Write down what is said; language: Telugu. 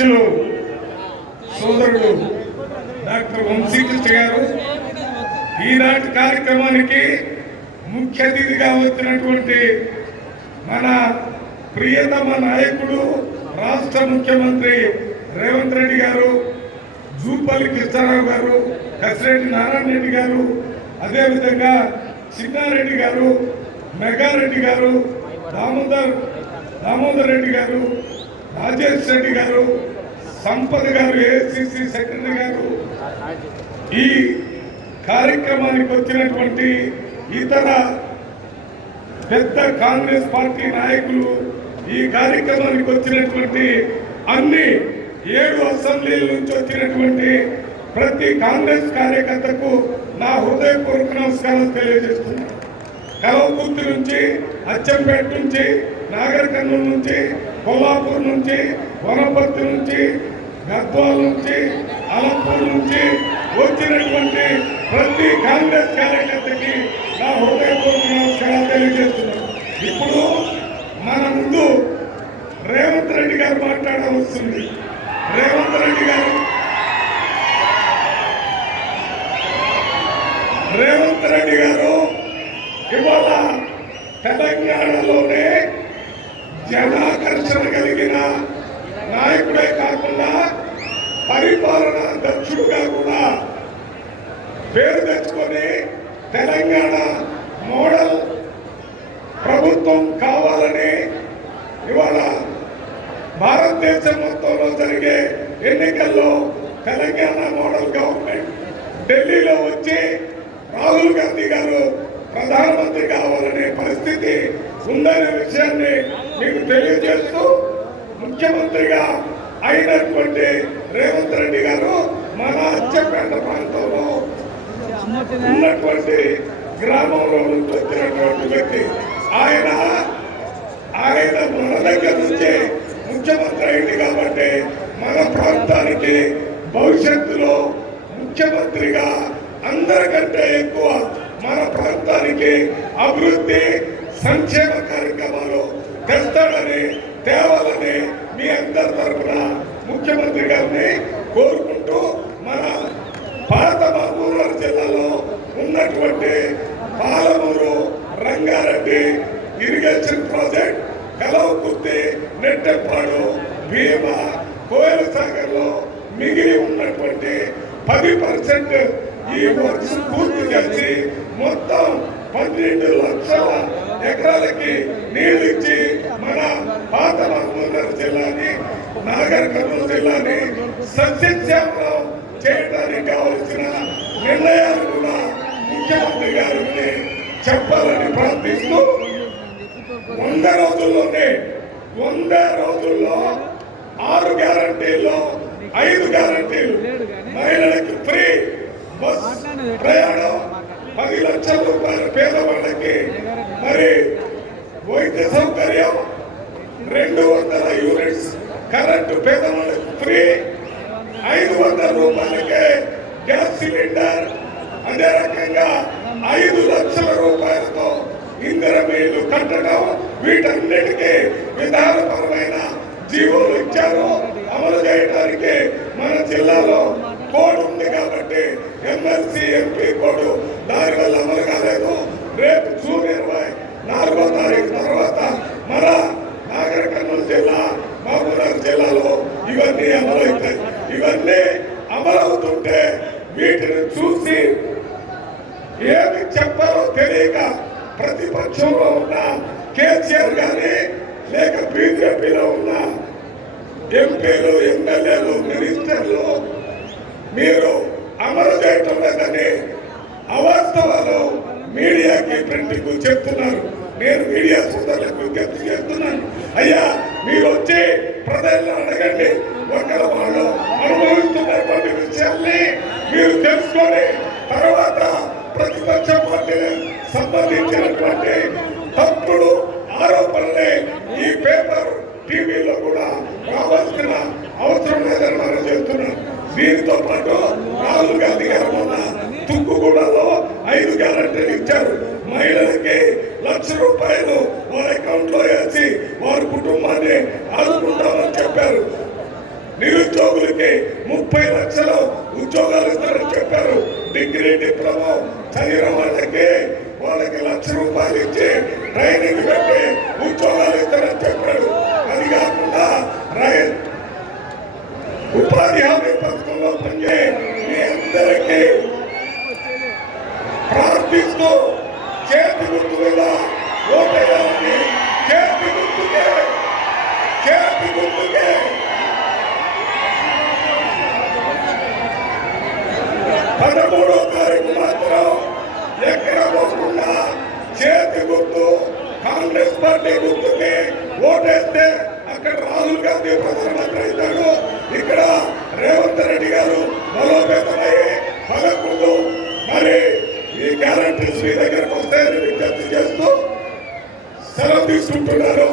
అధ్యక్షులు సోదరుడు డాక్టర్ వంశీకృష్ణ గారు ఈనాటి కార్యక్రమానికి ముఖ్య అతిథిగా వచ్చినటువంటి మన ప్రియతమ నాయకుడు రాష్ట్ర ముఖ్యమంత్రి రేవంత్ రెడ్డి గారు జూపల్లి కృష్ణారావు గారు కసిరెడ్డి నారాయణ రెడ్డి గారు అదేవిధంగా చిన్నారెడ్డి గారు మెగారెడ్డి గారు దామోదర్ దామోదర్ రెడ్డి గారు రాజేష్ రెడ్డి గారు సంపద గారు ఏసీసీ సెక్రటరీ గారు ఈ కార్యక్రమానికి వచ్చినటువంటి ఇతర పెద్ద కాంగ్రెస్ పార్టీ నాయకులు ఈ కార్యక్రమానికి వచ్చినటువంటి అన్ని ఏడు అసెంబ్లీల నుంచి వచ్చినటువంటి ప్రతి కాంగ్రెస్ కార్యకర్తకు నా హృదయపూర్వక నమస్కారం తెలియజేస్తున్నాను కలవకుర్తి నుంచి అచ్చంపేట నుంచి నాగర్ కర్నూలు నుంచి కొల్లాపూర్ నుంచి వనపర్తి నుంచి గద్వాల్ నుంచి అలంపూర్ నుంచి వచ్చినటువంటి ప్రతి కాంగ్రెస్ కార్యకర్తకి నా హృదయపూర్వక నమస్కారాలు తెలియజేస్తున్నాను. ఇప్పుడు మన ముందు రేవంత్ రెడ్డి గారు మాట్లాడవస్తుంది రేవంత్ రెడ్డి గారు. రేవంత్ రెడ్డి గారు ఇవాళ తెలంగాణలోనే జనాకర్షణ కలిగిన నాయకుడై సాధారణ దక్షుడుగా కూడా పేరు తెచ్చుకొని తెలంగాణ మోడల్ ప్రభుత్వం కావాలని ఇవాళ భారతదేశం మొత్తంలో జరిగే ఎన్నికల్లో తెలంగాణ మోడల్ గవర్నమెంట్ ఢిల్లీలో వచ్చి రాహుల్ గాంధీ గారు ప్రధానమంత్రి కావాలనే పరిస్థితి ఉందనే విషయాన్ని మీకు తెలియజేస్తూ ముఖ్యమంత్రిగా అయినటువంటి రేవంత్ రెడ్డి గారు మన అచ్చపేట ప్రాంతంలో ఉన్నటువంటి గ్రామంలో నుంచి వచ్చినటువంటి వ్యక్తి. ఆయన ఆయన మన దగ్గర నుంచి ముఖ్యమంత్రి అయింది కాబట్టి మన ప్రాంతానికి భవిష్యత్తులో ముఖ్యమంత్రిగా అందరికంటే ఎక్కువ మన ప్రాంతానికి అభివృద్ధి సంక్షేమ కార్యక్రమాలు తెస్తాడని తేవాలని మీ అందరి తరఫున ముఖ్యమంత్రి గారిని కోరుకుంటూ మన పాత మహబూబ్నగర్ జిల్లాలో ఉన్నటువంటి పాలమూరు రంగారెడ్డి ఇరిగేషన్ ప్రాజెక్ట్ కలవకుర్తి నెట్టెప్పాడు భీమా కోయల సాగర్లో మిగిలి ఉన్నటువంటి పది పర్సెంట్ ఈ వర్క్స్ పూర్తి చేసి మొత్తం పన్నెండు లక్షల ఎకరాలకి నీళ్ళు ఇచ్చి మన పాత మహబూబ్నగర్ జిల్లాని నాగర్ కర్నూలు జిల్లాని సస్యశ్యామలం చేయడానికి కావలసిన నిర్ణయాలు కూడా ముఖ్యమంత్రి గారికి చెప్పాలని ప్రార్థిస్తూ వంద రోజుల్లోనే వంద రోజుల్లో ఆరు గ్యారంటీల్లో ఐదు గ్యారంటీలు మహిళలకు ఫ్రీ బస్ ప్రయాణం పది లక్షల రూపాయల పేదవాళ్ళకి మరి వైద్య సౌకర్యం రెండు వందల యూనిట్స్ కరెంటు పేదవాళ్ళకి ఫ్రీ. ఐదు వందల రూపాయలకే గ్యాస్ సిలిండర్. అదే రకంగా ఐదు లక్షల రూపాయలతో ఇందిరమీలు కట్టడం వీటన్నిటికీ విధానపరమైన జీవోలు ఇచ్చారు. అమలు చేయడానికి మన జిల్లాలో కోడ్ ఉంది కాబట్టి ఎమ్మెల్సీ ఎంపీ కోడ్ దాని వల్ల అమలు కాలేదు. రేపు జూన్ ఇరవై నాలుగో తారీఖు తర్వాత మన నాగర్ కర్నూలు జిల్లా మహబూబ్నగర్ జిల్లాలో ఇవన్నీ ఇవన్నీ అమలవుతుంటే వీటిని చూసి ఏమి చెప్పాలో తెలియక ప్రతిపక్షంలో ఉన్న కేసీఆర్ గాని లేక బీజేపీలో ఉన్న ఎంపీలు ఎమ్మెల్యేలు మినిస్టర్లు మీరు అమలు చేయటం లేదని అవాస్తవాలు మీడియాకి ప్రింట్కు చెప్తున్నారు. నేను మీడియా సోదరులకు విజ్ఞప్తి చేస్తున్నాను. అయ్యా మీరు వచ్చి ప్రజలను అడగండి. నిరుద్యోగులకి ముప్పై లక్షలు ఉద్యోగాలు ఇస్తారని చెప్పారు. డిగ్రీ డిప్లొమా చదివిన వాళ్ళకి వాళ్ళకి లక్ష రూపాయలు ఇచ్చి ట్రైనింగ్ పెట్టి ఉద్యోగాలు ఇస్తారని చెప్పారు. పార్టీ గుర్తు కాంగ్రెస్ పార్టీ గుర్తుకి ఓటేస్తే అక్కడ రాహుల్ గాంధీ ప్రధానమంత్రి అవుతాడు. ఇక్కడ రేవంత్ రెడ్డి గారు బలోపేతమయ్యి పదకొండు. మరి ఈ గ్యారంటీ మీ దగ్గరకు వస్తాయని విజ్ఞప్తి చేస్తూ సెలవు తీసుకుంటున్నారు